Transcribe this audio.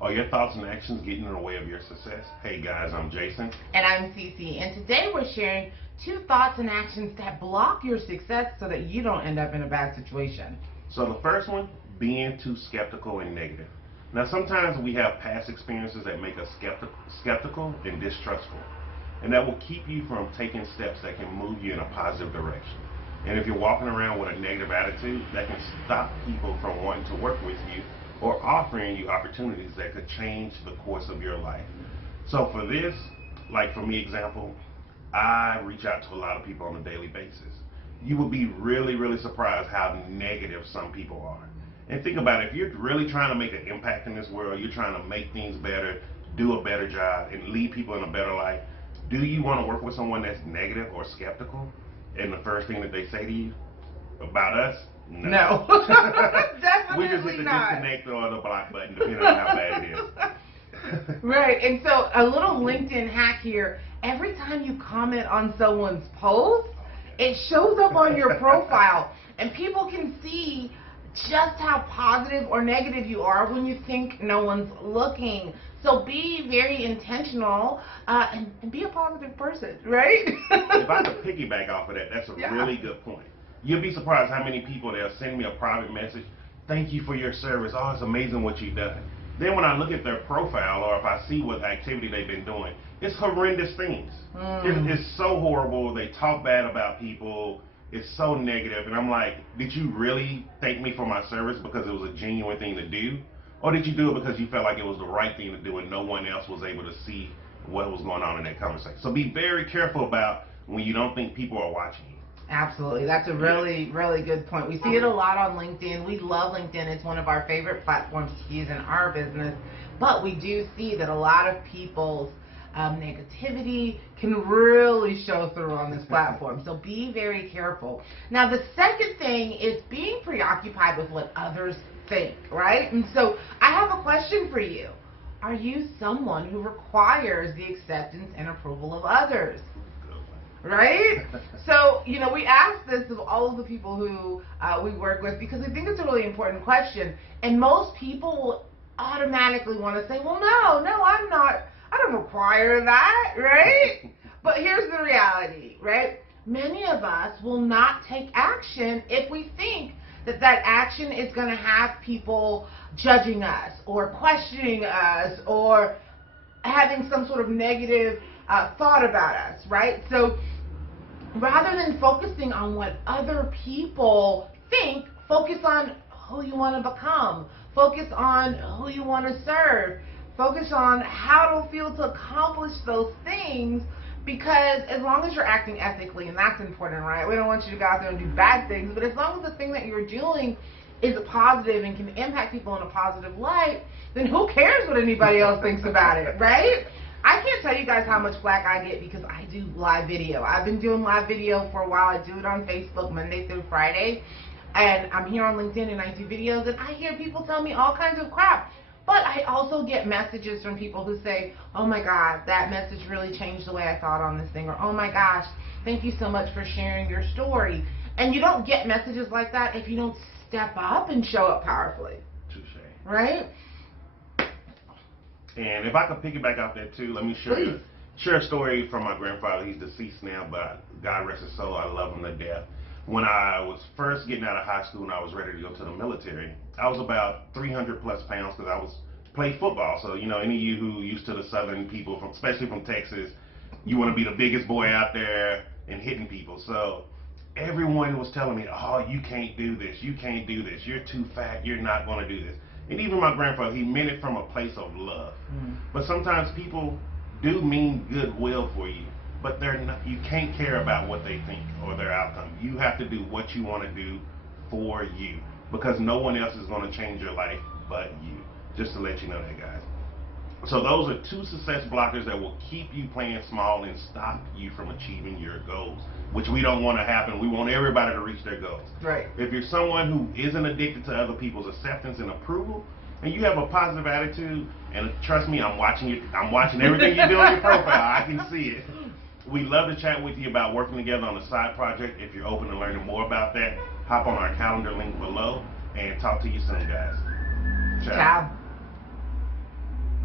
Are your thoughts and actions getting in the way of your success? Hey guys, I'm Jason. And I'm Cece. And today we're sharing 2 thoughts and actions that block your success so that you don't end up in a bad situation. So the first one, being too skeptical and negative. Now sometimes we have past experiences that make us skeptical and distrustful. And that will keep you from taking steps that can move you in a positive direction. And if you're walking around with a negative attitude, that can stop people from wanting to work with you or offering you opportunities that could change the course of your life. So for this, like for me example, I reach out to a lot of people on a daily basis. You would be really, really surprised how negative some people are. And think about it, if you're really trying to make an impact in this world, you're trying to make things better, do a better job, and lead people in a better life, do you want to work with someone that's negative or skeptical? And the first thing that they say to you about us, no. Definitely we just hit the not. Disconnect or the block button, depending on how bad it is. Right, and so a little LinkedIn hack here. Every time you comment on someone's post, it shows up on your profile, and people can see just how positive or negative you are when you think no one's looking. So be very intentional and be a positive person, right? If I could piggyback off of that, that's a really good point. You'll be surprised how many people they'll send me a private message. Thank you for your service. Oh, it's amazing what you've done. Then when I look at their profile or if I see what activity they've been doing, it's horrendous things. It's so horrible. They talk bad about people. It's so negative. And I'm like, did you really thank me for my service because it was a genuine thing to do? Or did you do it because you felt like it was the right thing to do and no one else was able to see what was going on in that conversation? So be very careful about when you don't think people are watching you. Absolutely. That's a really, really good point. We see it a lot on LinkedIn. We love LinkedIn. It's one of our favorite platforms to use in our business. But we do see that a lot of people's negativity can really show through on this platform. So be very careful. Now, the second thing is being preoccupied with what others think, right? And so I have a question for you. Are you someone who requires the acceptance and approval of others? Right? So, you know, we ask this of all of the people who we work with because we think it's a really important question. And most people will automatically want to say, well, no, I'm not, I don't require that, right? But here's the reality, right? Many of us will not take action if we think that that action is going to have people judging us or questioning us or having some sort of negative thought about us, right? So rather than focusing on what other people think, focus on who you want to become. Focus on who you want to serve. Focus on how it'll feel to accomplish those things, because as long as you're acting ethically, and that's important, right? We don't want you to go out there and do bad things, but as long as the thing that you're doing is positive and can impact people in a positive light, then who cares what anybody else thinks about it, right? I can't tell you guys how much flack I get because I do live video. I've been doing live video for a while. I do it on Facebook Monday through Friday. And I'm here on LinkedIn and I do videos, and I hear people tell me all kinds of crap. But I also get messages from people who say, oh my God, that message really changed the way I thought on this thing. Or, oh my gosh, thank you so much for sharing your story. And you don't get messages like that if you don't step up and show up powerfully. Touche. Right? And if I could piggyback off that too, let me share a story from my grandfather. He's deceased now, but God rest his soul, I love him to death. When I was first getting out of high school and I was ready to go to the military, I was about 300 plus pounds because I played football. So, you know, any of you who used to the southern people, especially from Texas, you want to be the biggest boy out there and hitting people. So everyone was telling me, oh, you can't do this, you can't do this, you're too fat, you're not going to do this. And even my grandfather, he meant it from a place of love. But sometimes people do mean goodwill for you, but they're not, you can't care about what they think or their outcome. You have to do what you want to do for you, because no one else is going to change your life but you. Just to let you know that, guys. So those are 2 success blockers that will keep you playing small and stop you from achieving your goals, which we don't want to happen. We want everybody to reach their goals. Right. If you're someone who isn't addicted to other people's acceptance and approval, and you have a positive attitude, and trust me, I'm watching you. I'm watching everything you do on your profile. I can see it. We love to chat with you about working together on a side project. If you're open to learning more about that, hop on our calendar link below and talk to you soon, guys. Ciao. Ciao.